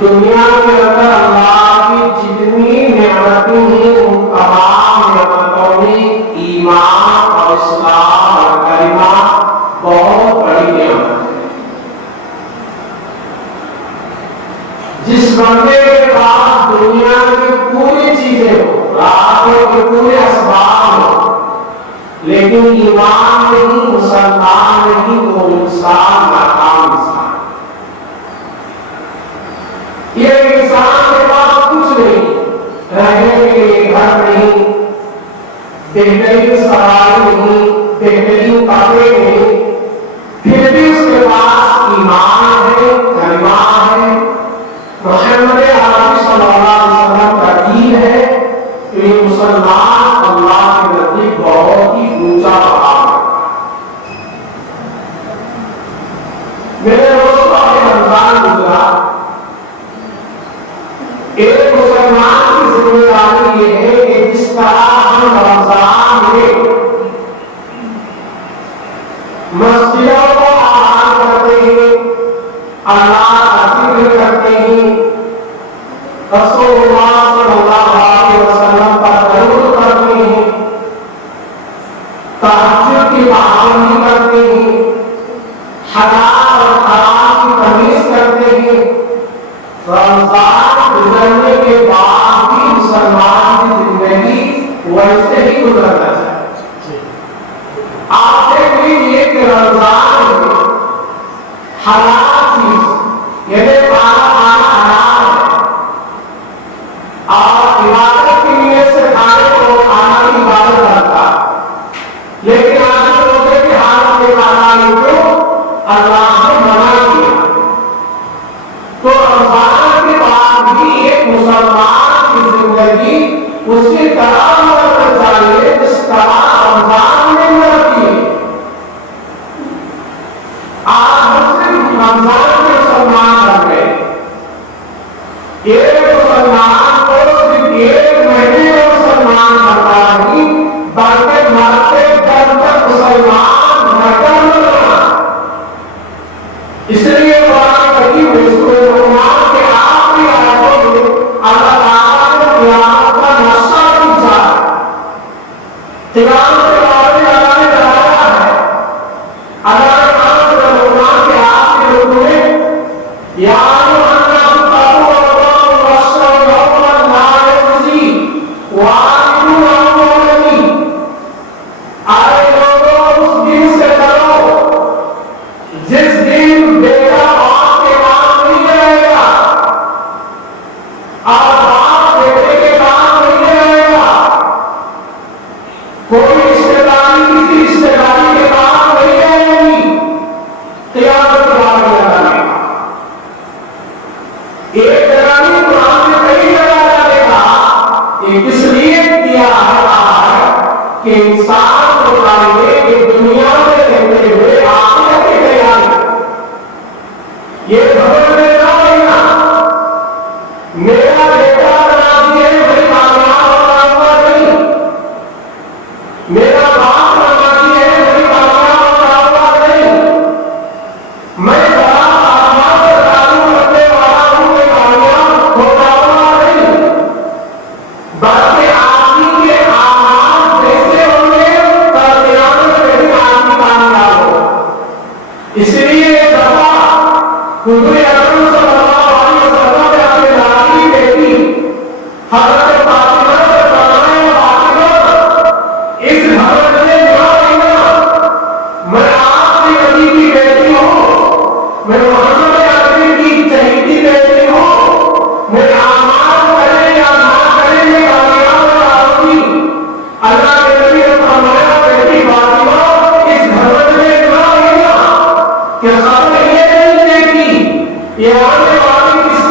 دنیا کے اندر اللہ کی جتنی نعمتیں ہیں ان تمام نعمتوں میں ایمان اور اسلام اور کلمہ بہت بڑی نعمت ہے. جس بندے کے پاس دنیا کی پوری چیزیں ہو، راحتوں کے پورے اسباب ہو، لیکن ایمان نہیں، مسلمان نہیں، تو انسان ناکام انسان. یہ انسان کے پاس کچھ نہیں، رہنے کے لیے گھر نہیں، بہترین سواری نہیں، بہترین کپڑے نہیں، پھر بھی اس کے پاس ایمان ہے، کلمہ ہے، محمد عربی صلی اللہ علیہ وسلم کا دین ہے. تو یہ مسلمان اللہ کے نزدیک بہت ہی اونچا مقام رکھتا ہے. میرے دوستوں، ابھی رمضان گزرا، ایک مسلمان کی ذمہ داری یہ ہے کہ جس طرح ہم رمضان میں مسجدوں کو آباد کرتے ہیں، اللہ کا ذکر کرتے ہیں، رسول اللہ صلی اللہ علیہ وسلم پر درود کرتے ہیں، تہجد کی پابندی کرتے ہیں، حلال اور حرام کی تمیز کرتے ہیں، رمضان گزرنے کے بعد بھی مسلمان کی زندگی ویسے ہی گزرنا چاہیے. آپ دیکھ لیجیے کہ رمضان میں حلال چیز یعنی کھانا حرام ہے، اور عبادت کی نیت سے کھانے کو کھانا کی عبادت کرتا ہے، لیکن آج روزے کی حالت میں کھانا نہیں، کیوں؟ اللہ نے منع کیا. تو رمضان کے بعد بھی ایک مسلمان کی زندگی اسی طرح گزرنا چاہیے جس طرح رمضان میں گزرتی ہے. آج ہم صرف رمضان کے مسلمان بن گئے. ایک مسلمان کو صرف ایک مہینے میں مسلمان بنتا نہیں، بلکہ مرتے دم تک مسلمان بھٹک رہا. اس لیے قرآن کریم میں سورہ لقمان کے آخری آیتوں میں اللہ تعالیٰ نے قیامت کا نقشہ کھینچا ہے. قیامت کے بارے میں اللہ نے بتایا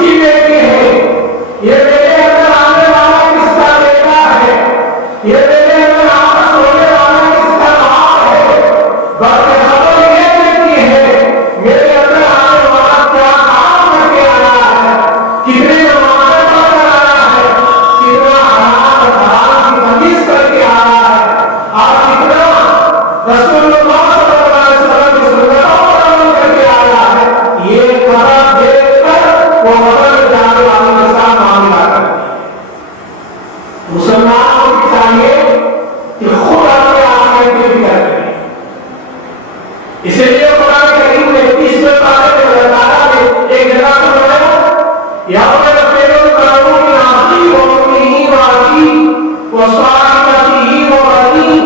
سی بیٹی ہے، یہ میرے اندر آنے والا کس کا بیٹا ہے، یہ میرے اندر آپس ہونے والا کس کا باپ ہے، بلکہ خبر یہ دیتی ہے میرے اندر آنے والا کیا کام کر کے آیا ہے، کتنے نمازیں پڑھ کر آیا ہے، کتنا حلال اور حرام کی تمیز کر کے آیا ہے، اور کتنا رسول اللہ صلی اللہ علیہ وسلم کی سنتوں پر عمل کر کے آیا ہے، یہ خبر دیکھ کر وہ بدل جانے والوں کے ساتھ معاملہ کرتی ہے۔ مسلمانوں کو چاہیے کہ خود اپنے آخرت کی فکر کریں، اسی لیے قرآن کریم میں 30ویں پارے میں اللہ تعالیٰ نے ایک جگہ پر بتایا یوم یفر المرء من اخیہ وامہ وابیہ وصاحبتہ وبنیہ،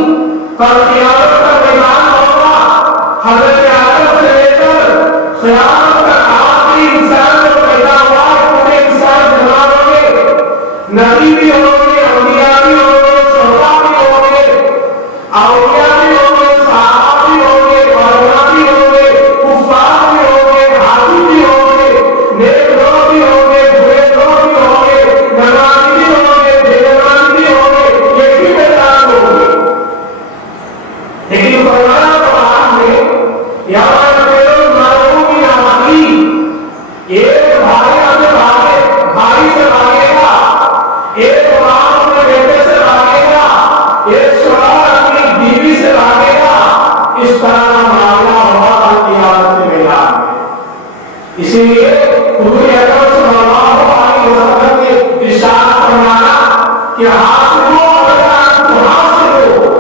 کل قیامت کا میدان ہوگا، حضرت آدم سے لے کر قیامت تک آخری انسان جو پیدا ہوا ہے پورے انسان جمع ہوں گے، نبی بھی ہوں گے، انبیاء بھی ہوں گے، شہداء بھی ہوں گے، اولیاء بھی ہوں گے، صحابہ بھی ہوں گے، علماء بھی ہوں گے، کفار بھی ہوں گے، حاجی بھی ہوں گے، نیک لوگ بھی ہوں گے، برے لوگ بھی ہوں گے، نمازی بھی ہوں گے، بے نمازی بھی ہوں گے، یہ بھی میدان ہوں گے۔ لیکن فرمایا قرآن میں یوم یفر المرء من اخیہ، ایک بھائی اپنے بھائی سے بھاگے گا، ایک باپ اپنے بیٹے سے بھاگے گا، ایک شوہر اپنی بیوی سے بھاگے گا، اس طرح کا معاملہ ہوگا قیامت کے میدان میں۔ اسی لیے حضور اکرم صلی اللہ علیہ وسلم نے ارشاد فرمایا کہ حاصلو اولادکم حاصلو،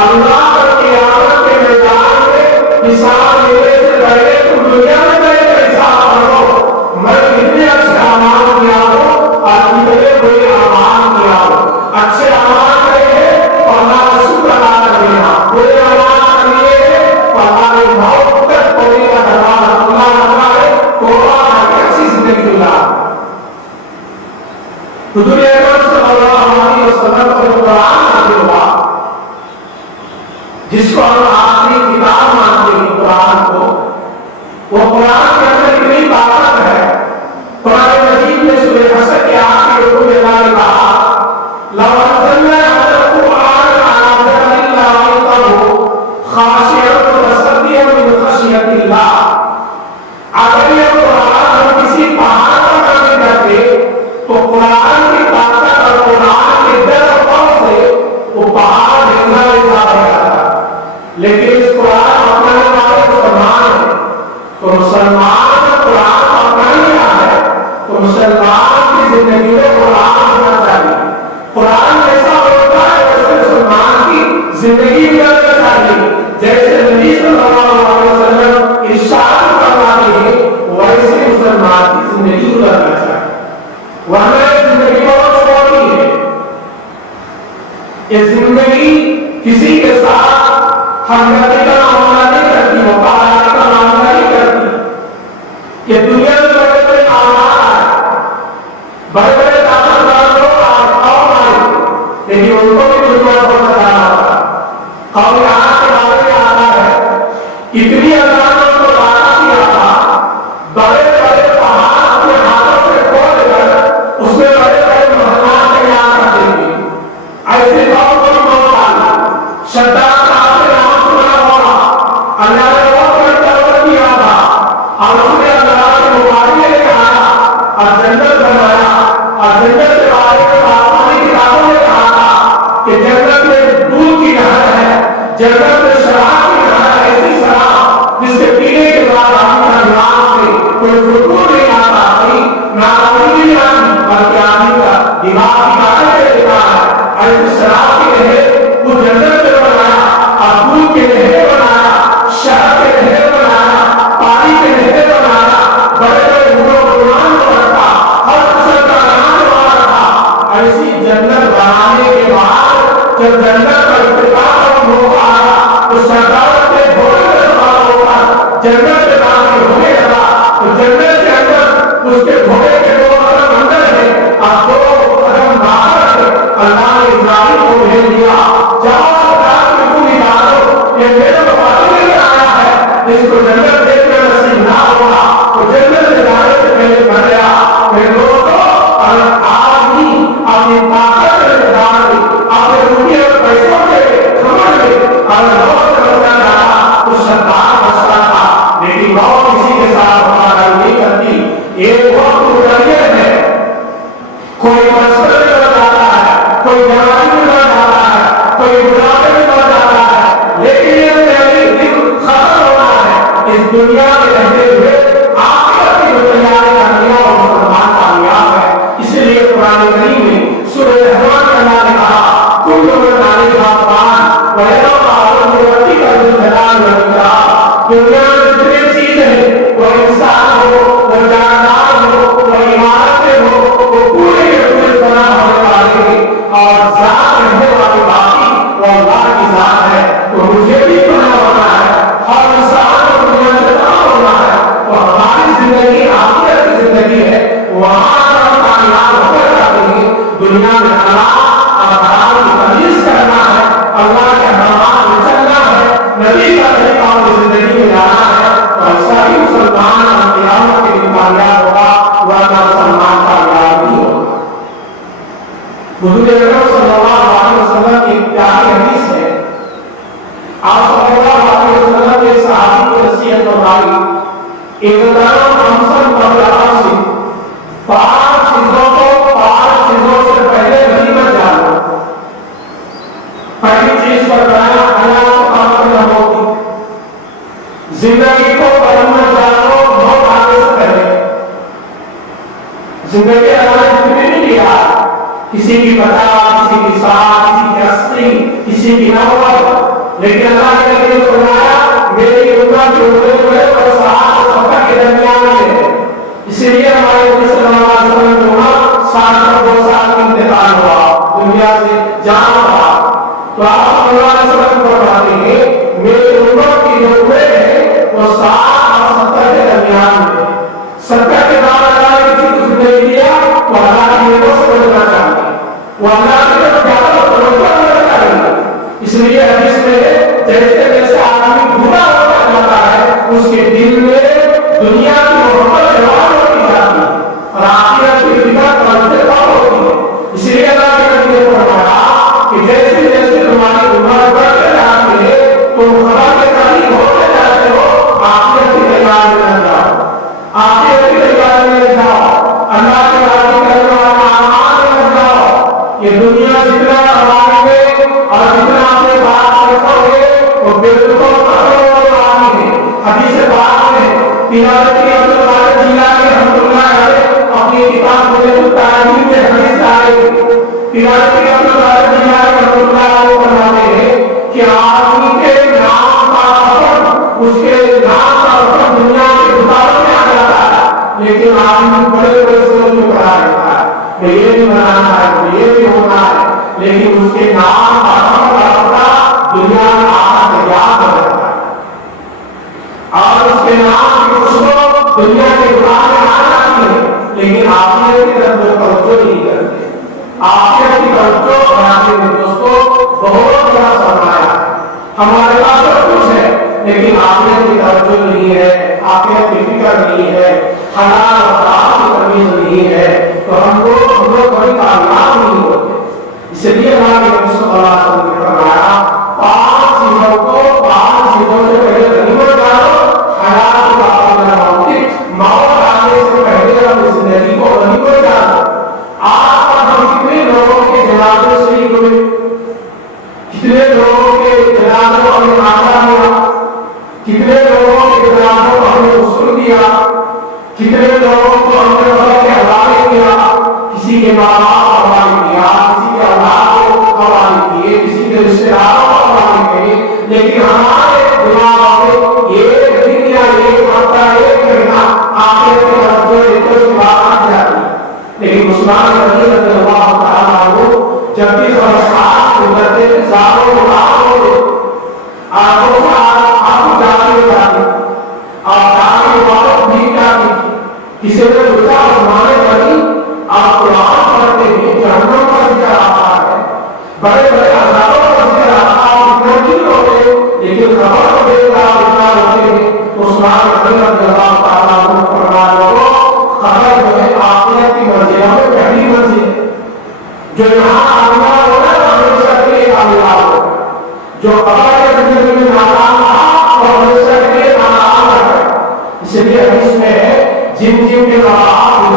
اللہ قیامت کے میدان میں حساب لینے سے پہلے تم دنیا میں پہلے حساب کرو، میں کتنے اچھے اعمال کیا ہوں اور کتنے برے اعمال کیا ہوں، اچھے اعمال کرے تو اللہ کا شکر ادا کرنا، برے اعمال کریے تو اللہ نے بہت تک ہونے کا دروازہ کھلا رکھا ہے، توبہ کر کے اچھی زندگی گزار۔ حضور اکرم صلی اللہ علیہ وسلم کا جو قرآن نازل ہوا، جس کو ہم آخری کتاب مانتے ہیں قرآن کو، وہ قرآن کے اندر اتنی طاقت ہے۔ قرآن مجید میں سورہ حشر کے آخری رکوع میں اللہ نے کہا لو انزلنا هذا القرآن على جبل لرأيته خاشعا متصدعا من خشیۃ اللہ، اگر یہ قرآن ہم کسی پہاڑ پر نازل کرتے تو قرآن کی طاقت اور قرآن کے ڈر اور خوف سے وہ پہاڑ ہلنا ہو جاتا، لیکن اس قرآن اپنانے والے مسلمان ہیں، تو مسلمان کا قرآن اپنا لیا ہے تو مسلمان کی زندگی میں قرآن ہونا چاہیے، قرآن جیسا ہوتا ہے ویسے مسلمان کی زندگی بھی ہونا چاہیے، جیسے نبی صلی اللہ علیہ وسلم ارشاد فرماتے ہیں ویسے مسلمان کی زندگی گزارنا چاہیے، ورنہ زندگی بہت چھوٹی ہے، یہ زندگی کسی کے ساتھ ہمدردی کا معاملہ نہیں کرتی، وفاداری کا معاملہ نہیں کرتی، یہ دنیا میں بڑے بڑے معاملات ہیں، بڑے بڑے طاقتور لوگ قوم آئے لیکن ان کو بھی دنیا کو بتانا ہوگا۔ قوم آج کے بارے میں آتا ہے اتنی ازادوں کو دانا کیا تھا، بڑے بڑے پہاڑ اپنے ہاتھوں سے کھول کر اس میں بڑے بڑے محلات تیار کرتے تھے، ایسے قوم کو موت آئی، شداد اللہ نے بہت بڑی دعوت کیا تھا اور اس نے اللہ کے مقابلے میں کہا اور جنت بنایا، اور جنت کے بارے میں آسمانی کتابوں میں کہا تھا کہ جنت میں دودھ کی نہر ہے، جنت میں شراب کی نہر ہے، ایسی شراب جس کے پینے کے بعد آپ کا دماغ میں کوئی فتور نہیں آتا، ناراضگی نہیں آتی، بلکہ آدمی کا دماغ کی طاقت دیتا ہے، ایسی شراب کی نہر وہ جنت میں بنایا اور دودھ کے نہر بنایا، شہر کے نہر بنایا، پانی کے نہر بنایا، بڑے بڑے گمان کو رکھا، ہر قسم کا نام کو رکھا، ایسی جنت بنانے کے بعد جب جنت کا اتفاق ہو آیا تو سردار کے گھوڑے میں سوار ہو کر جنت میں داخل ہونے لگا، تو جنت کے اندر اس کے گھوڑے کے 2 قدم اندر ہے اور 2 قدم باہر ہے، اللہ نے اسرائیل کو بھیج دیا، جاؤ رات میں پوری ڈالو، یہ میرے مقابلے میں آیا ہے، جس کو جنت دیکھنا نصیب نہ ہوگا تو جنت میں جانے سے پہلے مر گیا، پھر کوئی جوانی میں مر جاتا ہے، کوئی بڑھاپے میں مر جاتا ہے، لیکن یہ دن ختم ہونا ہے۔ اس دنیا میں رہتے ہوئے آخرت کی جو تیاری کرنی ہے وہ مسلمان کامیاب ہے۔ اس لیے قرآن کریم میں سورہ رحمان میں اللہ نے کہا کل من علیہا فان ویبقى وجہ ربک ذو الجلال والاکرام۔ دنیا میں جتنی چیزیں ہیں، وہ انسان ہو، وہ جاندار ہو، وہ عمارتیں ہو، وہ پورے کے پورے فنا ہونے والے ہیں، اور ذات رہنے والی باقی وہ اللہ کی ذات ہے۔ تو مجھے بھی فنا ہونا ہے اور انسان کو دنیا سے فنا ہونا ہے، تو ہماری زندگی آخرت کی زندگی ہے، وہاں ہم کامیاب ہو کر جاتے ہیں۔ دنیا میں حلال اور حرام کی تمیز کرنا ہے، اللہ کے احکامات میں چلنا ہے، نبی کا طریقہ اور زندگی میں لانا ہے، تو ایسا ہی مسلمان قیامت کے دن کامیاب ہوگا، ورنہ مسلمان کامیاب نہیں ہوگا۔ حضور اکرم صلی اللہ علیہ وسلم کی پیاری حدیث ہے، آپ صلی اللہ علیہ وسلم نے صحابی کو نصیحت فرمائی، اقدام خمسن قبل خمس، پانچ چیزوں سے پہلے غنیمت جانو۔ پہلی چیز فرمایا حیات قیامت نہ ہوگی، زندگی کو غنیمت جانو، موت آنے سے پہلے۔ زندگی اللہ نے تمہیں نہیں دیا، کسی کی 50، کسی کی 60، کسی کی 80، کسی کی 90، لیکن اللہ نے کبھی فرمایا میری عمر جو ہوئے ہوئے اور 60 اور 70 کے درمیان میں ہے۔ اسی لیے ہمارے نبی صلی اللہ علیہ وسلم کی عمر 60 اور 2 سال میں انتقال ہوا، دنیا سے جان ہوا۔ تو آپ صلی اللہ علیہ وسلم فرماتے ہیں میری عمر کی جو عمر ہے وہ 60 اور 70 کے درمیان میں ہے۔ 70 کے بعد اللہ نے کسی کو زندگی دیا تو اللہ کی نعمتوں سے بچنا چاہیے، وہ اللہ کی طرف زیادہ توجہ کرنا چاہیے۔ اس لیے حدیث میں جیسے جیسے آدمی بوڑھا ہوتا جاتا ہے اس کے دل میں دنیا کی محبت جوان ہوتی جاتی ہے اور آخرت کی فکر توجہ کم ہوتی ہے۔ اس لیے اللہ کے نبی نے فرمایا کہ جیسے جیسے تمہاری عمر بڑھتے جاتی ہے تم خدا کے قریب ہوتے جاتے ہو، آخرت کی تیاری میں لگ جاؤ، آخرت کی تیاری میں لگ جاؤ، اللہ کے راضی کرنے والا اعمال میں لگ جاؤ۔ یہ دنیا جتنا ہمارے میں اور جتنا اپنے بات کرتا ہے وہ بالکل خطروں والی ہے۔ حدیث پاک میں تلاوتی عبدالقادر جیلانی رحمۃ اللہ علیہ اپنی کتاب مجد التعلیم میں حدیث آئے، تلاوتی عبدالقادر جیلانی رحمۃ اللہ علیہ فرماتے ہیں کہ آدمی کے نام کا اثر، اس کے نام کا اثر دنیا کے کتابوں میں آ جاتا ہے، لیکن آدمی بڑے بڑے سوچ میں پڑا رہتا ہے کہ یہ بھی بنانا ہے، یہ بھی ہونا ہے، لیکن اس کے نام کا دنیا میں آنا تیار ہو جاتا ہے اور اس کے نام کی خوشبو دنیا کے گناہ میں آ جاتی ہے، لیکن آخرت کی طرف توجہ نہیں کرتے۔ آخرت کی توجہ بنانے میں دوستوں بہت بڑا سرمایہ ہے۔ ہمارے پاس سب کچھ ہے لیکن آخرت کی توجہ نہیں ہے، آخرت کی فکر نہیں ہے، حلال اور حرام کی تمیز نہیں ہے، تو ہم لوگ کبھی کامیاب نہیں ہوتے۔ اس لیے ہمارے نبی صلی اللہ علیہ وسلم نے فرمایا پانچ چیزوں سے پہلے غنیمت جانو، حیات قیامت نہ ہوگی، موت آنے سے پہلے اپنی زندگی کو غنیمت جانو۔ آج پر ہم کتنے لوگوں کے جنازے شریک ہوئے، کتنے لوگوں کے جنازوں کو ہم نے آتا ہوا، کتنے لوگوں کے جنازوں کو ہم نے غسل دیا، کتنے لوگوں کو ہم نے اللہ کے حوالے کیا، کسی کے ماں باپ کو حوالے کیا، کسی کے اولاد کو حوالے کیے، کسی کے رشتے داروں کو حوالے کیے، لیکن ہمارے دماغ میں یہ دن یا ایک ہفتہ ایک مہینہ آخرت کے توجہ دیتے اس کے بعد آ جاتی ہے۔ لیکن عثمان غنی رضی اللہ تعالیٰ عنہ جب بھی خرسات گزرتے تھے سالوں ہوتے آنکھوں سے آنکھوں جاتی ہو جاتی اور جاتی وقت بھی جاتی۔ کسی نے پوچھا عثمان غنی آپ قرآن پڑھتے ہیں جہنم کا ذکر آتا ہے، بڑے بڑے عذابوں کا ذکر آتا ہے، اتنا نہیں ہوتے لیکن خبر کو دیکھ کر آپ اتنا ہوتے ہیں۔ عثمان غنی رضی اللہ تعالیٰ عنہ فرمایا لوگوں خبر جو ہے آخرت کی منزلوں میں پہلی منزل ہے، جو یہاں کامیاب ہوگا ہمیشہ کے لیے کامیاب ہوگا، جو خبر کے زندگی میں ناکام تھا وہ ہمیشہ کے لیے ناکام رہے۔ اس لیے حدیث میں ہے جن کے بعد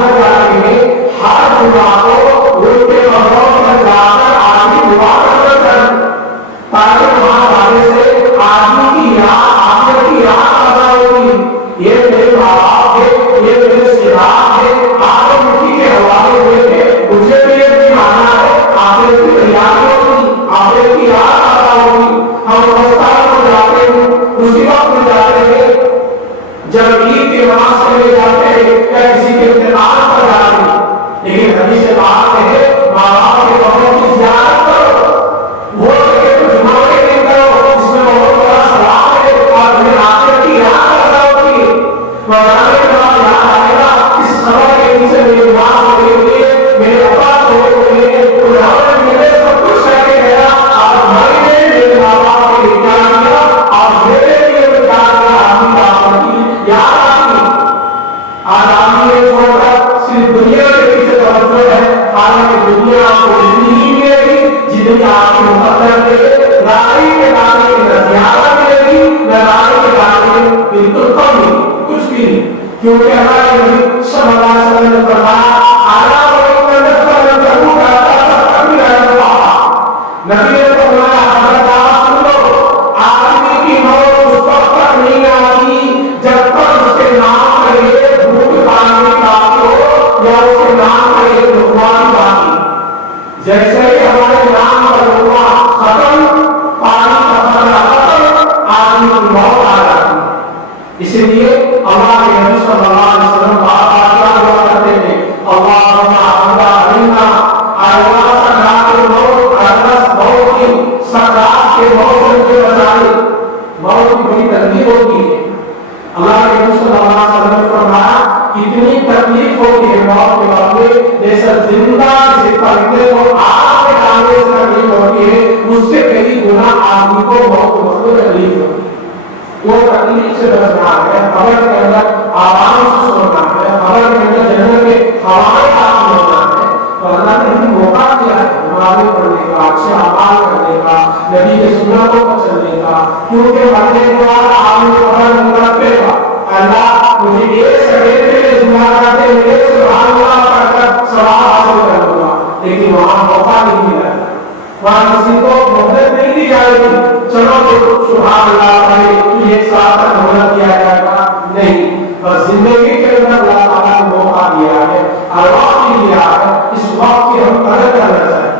کے پیچھے توجہ ہے، حالانکہ دنیا کو اتنی ملے گی جتنی آپ کی مقدر ہے، رائی کے دانے کی نہ زیادہ ملے گی نہ رائی کے دانے بالکل کم ملے گی، کچھ بھی نہیں، کیونکہ اللہ کے نبی صلی اللہ علیہ وسلم نے فرمایا نبی نے فرمایا خبردار سن لو، آدمی کی موت اس وقت تک نہیں آتی جب تک اس کے نام کا یہ بھوک پانی باقی ہو یا اس کے نام کا یہ لقمہ باقی. جیسے ہی ہمارے نام کا لقمہ ختم، پانی کا خطرہ ختم، آدمی کی موت آ جاتی. اس لیے اللہ کے نبی صلی اللہ علیہ وسلم بار بار کیا دعا کرتے تھے، اللہم احمد علینا اللہ سکرات الموت اللہ موت کی سکرات کے موت سے مجھے بچائے. موت کی بڑی تکلیف ہوتی ہے. اللہ کے نبی صلی اللہ علیہ وسلم نے فرمایا اتنی تکلیف ہوتی ہے موت کے وقت میں جیسے زندہ کسی پرندے کو آگ میں ڈالنے سے تکلیف ہوتی ہے، اس سے کئی گنا آدمی کو موت کے وقت میں تکلیف ہوتی ہے. وہ تکلیف سے بچنا ہے، قبر کے اندر آرام سے سونا ہے، قبر کے اندر جنت کے ہوائیں حاصل ہونا ہے. تو اللہ نے ہمیں موقع دیا ہے نمازیں پڑھنے کا، اچھے اعمال کرنے کا، نبی کے سنتوں پر چلنے کا، کیونکہ مرنے کے بعد آپ کو قبر میں رکھے گا. اللہ مجھے ایک سیکنڈ کے لیے زندہ کر دے، ایک سبحان اللہ پڑھ کر ثواب حاصل کر لوں گا، لیکن وہاں موقع نہیں ملا، وہاں کسی کو مدد نہیں دی جائے گی. چلو تو سبحان اللہ پڑھے تجھے ایک ساتھ تک مہلت دیا جائے گا، نہیں. بس زندگی کے اندر اللہ تعالیٰ نے موقع دیا ہے، وقت دیا ہے، اس وقت کی ہم قدر کرنا چاہیے.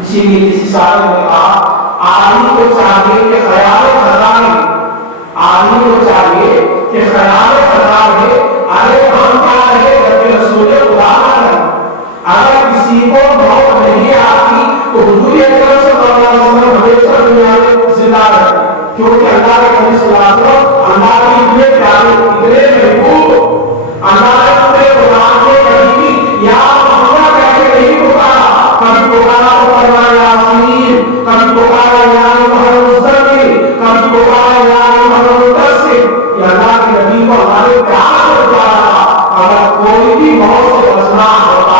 اسی لیے کسی شاعر نے کہا آدمی کو چاہیے کہ خیال خزانے، آدمی کو چاہیے کہ خیال خزانے ارے ہم کیا رہے جب رسول خدا نہ رہے. اگر کسی کو موت نہیں آتی تو حضور اکرم صلی اللہ علیہ وسلم ہمیشہ دنیا میں زندہ رہتے، کیونکہ اللہ کے نبی صلی اللہ علیہ وسلم اللہ کے اتنے پیارے، اتنے محبوب، اللہ نے اپنے قرآن میں کبھی یا محمد کہہ کے نہیں پکارا، کبھی پکارا فرمایا یاسین، کبھی پکارا یا محمد مزمل، کبھی پکارا یا محمد مدثر. یہ اللہ کے نبی کو ہمارے پیار سے پکارا. اگر کوئی بھی موت سے بچنا ہوتا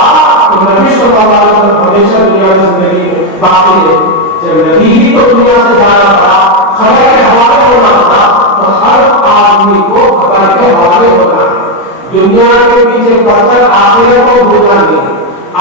تو نبی صلی اللہ علیہ وسلم ہمیشہ دنیا کی زندگی میں باقی رہے. جب نبی ہی تو دنیا سے جانا پڑا، خبر کے حوالے ہونا پڑا، تو ہر آدمی کو خبر کے حوالے ہونا ہے. دنیا کے پیچھے پڑ کر آخرت کو بھولنا نہیں،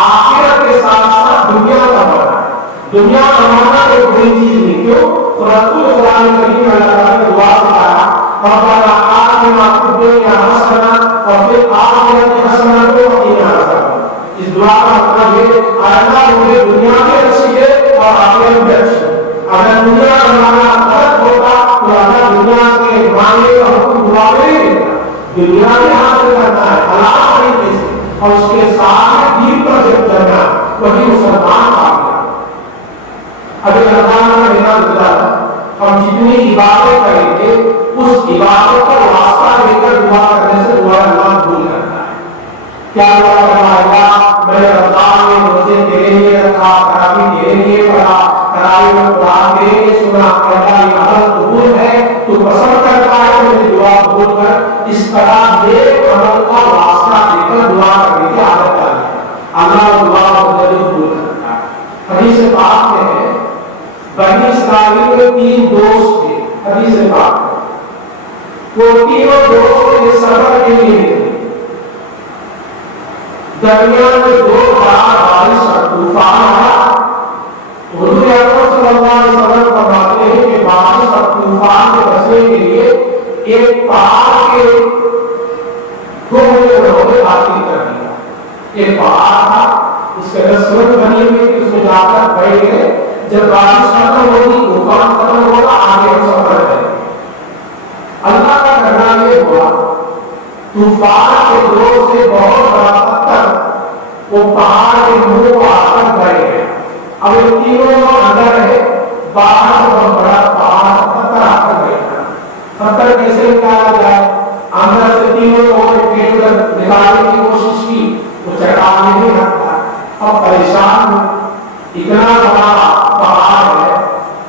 آخرت کے ساتھ ساتھ دنیا کا بڑھنا ہے. دنیا کمانا ایک بڑی چیز نہیں. کیوں؟ رسول قرآن کریم میں اللہ تعالیٰ نے دعا سکھایا ربنا آتنا فی الدنیا حسنہ وفی الآخرۃ حسنۃ وقنا عذاب النار. اس دعا کا مطلب ہے اللہ مجھے دنیا بھی اچھی ہے اور آخرت بھی اچھی ہے. اگر دنیا کمانا غلط ہوتا تو اللہ دنیا کے مانگے کا حکم دعا نہیں دیتا. دنیا بھی حاصل کرنا ہے حلال طریقے سے اور اس کے ساتھ دین پر جب چلنا وہی مسلمان آ گیا. ابھی رمضان کا مہینہ گزرا تھا، ہم جتنی عبادت کریں گے اس عبادت کا واسطہ لے کر دعا کرنے سے دعا اللہ قبول کرتا ہے. کیا دعا کرنا ہے؟ میں رمضان میں روزے تیرے لیے رکھا، تراویح تیرے لیے پڑھا، تراویح میں قرآن تیرے لیے سنا، اللہ یہ عمل قبول ہے، تو پسند کرتا ہے تو میری دعا قبول کر. اس طرح نیک عمل کا واسطہ دے کر دعا کرنے کی عادت ڈالیں. اللہ دعا قبول کرتا ہے. حدیث پاک میں ہے بنی اسرائیل میں 3 دوست تھے. حدیث پاک وہ تینوں دوست سفر کے لیے نکلے. درمیان میں 2 بار بارش کا طوفان آیا. حضور اکرم صلی اللہ علیہ وسلم فرماتے ہیں کہ بارش اور طوفان سے بچنے کے لیے ایک پہاڑ کے 2 روڈ حاصل کر دیا. ایک پہاڑ تھا، اس کے اندر سرنگ بنی ہوئی تھی، اس میں جا کر بیٹھ گئے. جب بارش ختم ہوگی، طوفان ختم ہوگا، آگے ہم سفر کریں. اللہ کا کرنا یہ ہوا طوفان کے زور سے بہت بڑا پتھر وہ پہاڑ کے منہ کو آ کر گرے گئے. اب یہ تینوں لوگ اندر رہے، باہر بہت بڑا پہاڑ پتھر آ کر بیٹھا. پتھر کیسے نکالا جائے؟ اندر سے تینوں لوگوں نے نکالنے کی کوشش کی، وہ چٹان میں نہیں ہٹتا. اب پریشان ہو، اتنا بڑا پہاڑ ہے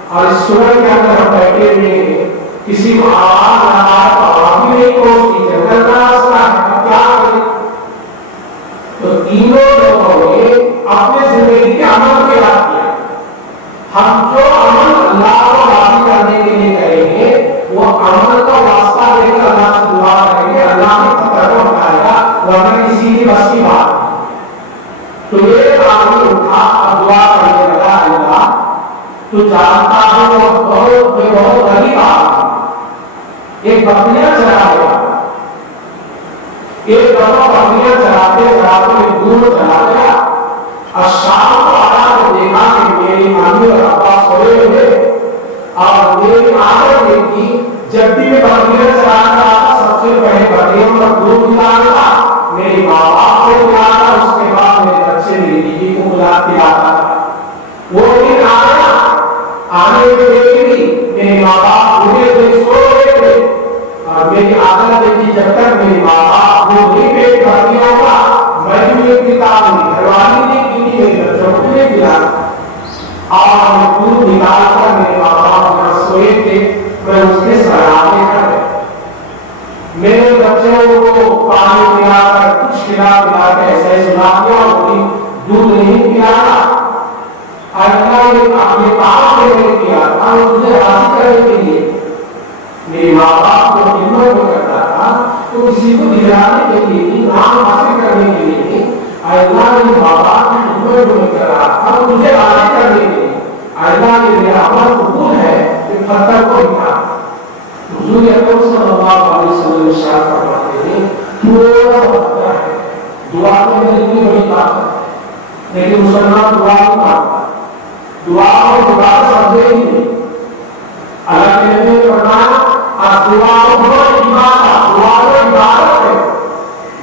اور اس سورج کے اندر ہم بیٹھے ہوئے ہیں، کسی کو آواز نہ آئے تو آواز بھی نہیں پہنچتی، جنگل کا راستہ ہے، کیا کریں؟ تو تو تینوں لوگوں نے اپنے زندگی کے عمل کو یاد کیا. ہم جو عمل اللہ کو راضی کرنے کے لیے کریں گے وہ عمل کا واسطہ دے کر اللہ سے دعا کریں گے, اللہ نے خطر کو ہٹائے گا, ورنہ کسی کی بس کی بات نہیں. تو یہ آدمی اٹھا اور دعا کرنے لگا, اللہ تو جانتا ہے وہ بہت غریب آدمی, ایک بکریاں چرا گیا, ایک دفعہ بکریاں چراتے چراتے دور چلا گیا اور شام کو آیا تو دیکھا کہ میری امی اور ابا سوئے ہوئے, اور میری عادت یہ تھی جب بھی میں بکریاں چراتا تھا سب سے پہلے بکریوں کا دودھ پلاتا, میری ماں باپ کو پلاتا, اس کے بعد میرے بچے میری بیوی کو پلاتا تھا. وہ دن آیا, آنے میں دیکھی میرے ماں باپ بوڑھے تھے, سو رہے تھے, اور میری عادت دیکھی جب تک میری ماں باپ وہ نہیں پیٹ بھر گیا ہوگا میں بھی ایک کتاب نہیں گھروانی نہیں کی, میرے بچوں کو نہیں پلاتا. اور میں دودھ نکال کر میرے ماں باپ جہاں سوئے تھے میں اس کے سراہنے کر گیا. میرے بچوں کو پانی پلا کر کچھ کھلا پلا کے ایسے سنا دیا, دودھ نہیں پلانا, اللہ نے اپنے آپ سے نہیں کیا تھا, مجھے راضی کرنے کے لیے. میرے ماں باپ کو خدمت کو کرتا تھا تو کسی کو دلانے کے لیے نہیں, نام حاصل کرنے کے لیے نہیں, اللہ نے ماں باپ کی خدمت کو کر رہا تھا مجھے راضی کرنے کے لیے. اللہ نے میرا عمل قبول ہے کہ پتھر کو ہٹا. حضور اکرم صلی اللہ علیہ وسلم ارشاد فرماتے ہیں تھوڑا سا پتھر ہے, دعا میں اتنی بڑی بات ہے, لیکن مسلمان دعا نہیں مانگتا, دعا کو دوبارہ سمجھے ہی نہیں. اللہ کے نبی نے فرمایا دعا کو عبادت ہے,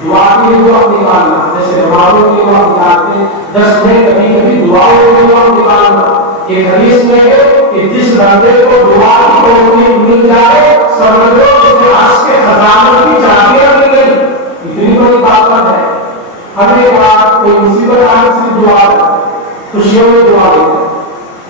دعا کی وقت نکالنا, جیسے نمازوں کی وقت نکالتے ہیں 10 منٹ, کبھی کبھی دعاؤں کی وقت نکالنا. ایک حدیث میں ہے کہ جس بندے کو دعا کی توفیق مل جائے سمجھو اسے عرش کے خزانوں کی چابیاں مل گئی. اتنی بڑی بات ہے. ہمیں بات کوئی مصیبت آنے سے دعا خوشیوں میں دعا لیتے ہیں.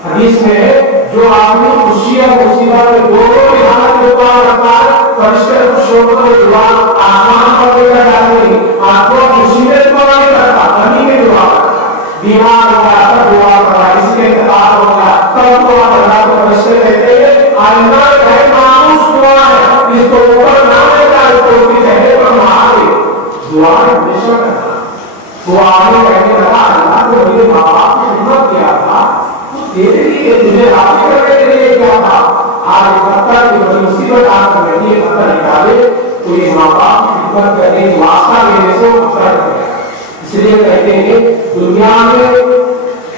حدیث میں ہے جو آدمی خوشی اور مصیبت میں دونوں کی حالت میں دعا کرتا ہے فرشتے خوشیوں کو دعا آسمان پر لے کر جاتے ہیں. آپ کو خوشی میں دعا نہیں کرتا, غمی میں دعا کرتا, بیمار ہو گیا تب دعا کرتا, اس کے انتقال ہو گیا تب دعا کرتا. تو فرشتے کہتے ہیں اللہ ہے مانوس دعا ہے, اس کو اوپر نہ لیتا, اس کو اس کی چہرے پر مار دے. دعا ہمیشہ کرتا. وہ آگے کہنے لگا اللہ کو میرے ماں باپ نے خدمت کیا تھا تیرے لیے, تجھے راضی کرنے کے لیے کیا تھا, آج پتھر کی بڑی مصیبت آ کر بیٹھی ہے, پتھر نکالے تو یہ ماں باپ کی خدمت کرنے کی واسطہ دینے سے پتھر کر گیا. اس لیے کہتے ہیں دنیا میں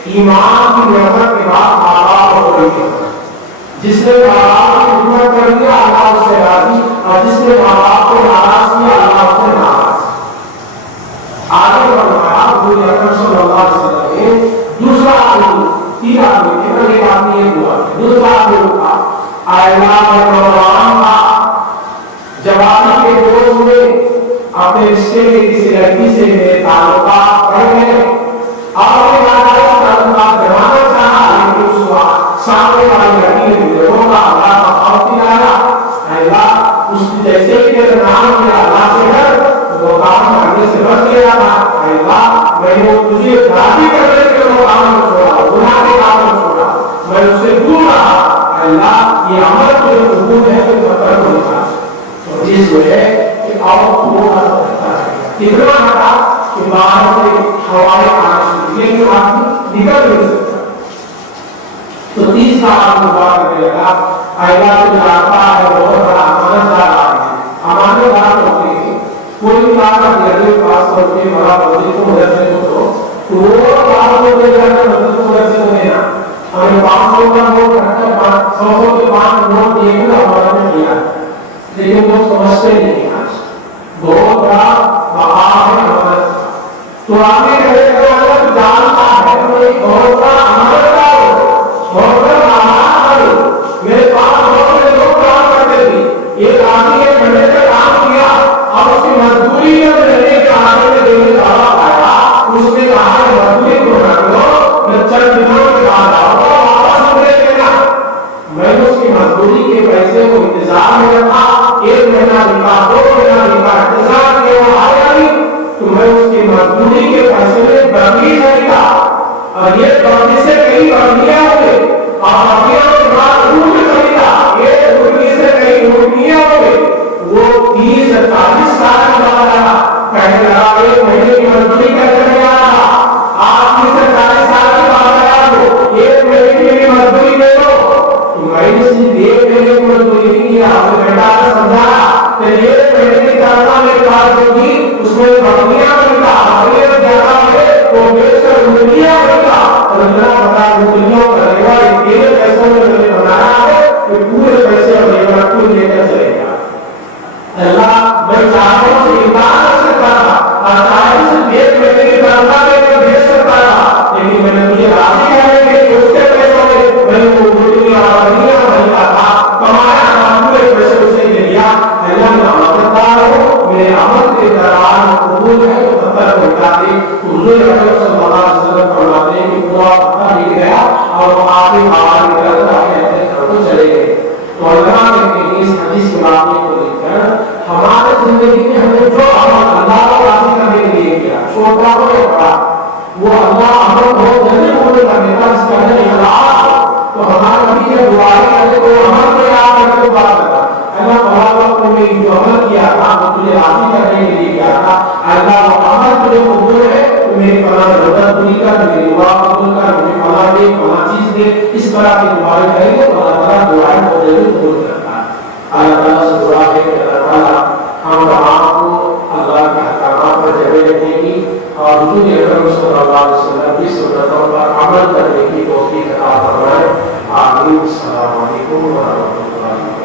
ایمان کی نعمت کے بعد ماں باپ کو بڑی نعمت. جس نے ماں باپ کی خدمت کر دیا اللہ اس سے راضی, اور جس نے ماں باپ کو ناراض کیا اللہ اس سے ناراض. آگے فرمایا حضور اکرم صلی اللہ علیہ وسلم نے دوسرا آدمی, تین آدمی تھے, ایک آدمی یہ ہوا, دوسرا آدمی تھا اللہ نوجوان تھا, جوانی کے جوش میں اپنے رشتے کے کسی لڑکی سے میرے تعلقات بڑھ گئے, اور میں تعلقات بڑھانا چاہا, لیکن اس سامنے والی لڑکی نے مجھے روکا, اللہ کا خوف دلایا. اللہ اس جیسے ہی میرے نام میں اللہ سے ڈر وہ کام کرنے سے بچ گیا تھا. اللہ میں وہ تجھے راضی کرنے کے لیے وہ کام چھوڑا, گناہ کے کام چھوڑا, میں اس سے دور رہا. اللہ یہ عمل جو قبول ہے تو پتھر کو نکال. تو اس وجہ کہ اور وہ کرتا ہے کتنا ہٹا کہ باہر سے ہوائیں آنا شروع, لیکن آدمی نکل نہیں سکتا. تو تیسرا آدمی بات کرنے لگا اللہ تو جانتا ہے بہت بڑا امانت دار آدمی, امانت دار ہوتے ہیں کوئی بات اپنے پاس ہوتے بڑا ہوتے تو مدد سے تو وہ بات کو لے جا کر مدد سے دینا. ہمیں 500 کا نوٹ رکھ کر 100 کے 5 نوٹ دیے تو ہمارا کیا, لیکن وہ سمجھتے نہیں. آج بہت بڑا مقام ہے امانت. تو آگے کہے گا اللہ تو جانتا ہے تو ایک بہت بڑا امانت دار ہو, بہت بڑا امانت ہو. میرے پاس بہت سے لوگ کام کرتے تھے, ایک آدمی ایک گھنٹے کا کام کیا اور اس کی مزدوری میں رہنے کے آگے میں دینے کا آیا. اس نے کہا کہ مزدوری کو رکھ لو, میں چند دنوں کے بعد آؤں گا واپس مجھے دینا. میں اس کی مزدوری کے پیسے کو انتظار میں رکھا, 1 مہینہ نکا 2 مہینہ نکا انتظار کیا, وہ آیا نہیں تو میں اس کی مزدوری کے حضور اکرم صلی اللہ علیہ وسلم فرماتے ہیں کہ پورا پتہ مل گیا اور وہ آگے باہر نکل کر اپنے گھر کو چلے گئے. تو علماء کہتے ہیں اس حدیث کے واقعے کو دیکھ کر ہمارے زندگی میں ہمیں جو عمل اللہ کو راضی کرنے کے لیے کیا, چھوٹا ہو یا بڑا, وہ اللہ عمل بہت جلدی قبول کر لیتا ہے, اس کے اندر اخلاص ہو. تو ہمارے نبی جب دعائیں کرتے تو عمل کو یاد کر کے بات کرتا, اللہ تعالیٰ کو میں جو عمل کیا تھا وہ تجھے راضی کرنے کے لیے کیا تھا, اللہ وہ عمل تجھے قبول ہے تو میری فلاں ضرورت پوری کر, میری دعا قبول کر, مجھے فلاں دے, فلاں چیز دے. اس طرح کی دعائیں کریں گے تو اللہ تعالیٰ دعائیں بہت جلدی قبول کرتا ہے. اللہ تعالیٰ سے دعا ہے کہ اللہ تعالیٰ ہم تمام کو اللہ کے احکامات پر جمع رکھنے کی اور حضور اکرم صلی اللہ علیہ وسلم کی سنتوں پر عمل کرنے کی توفیق عطا فرمائے. آمین. السلام علیکم ورحمۃ اللہ.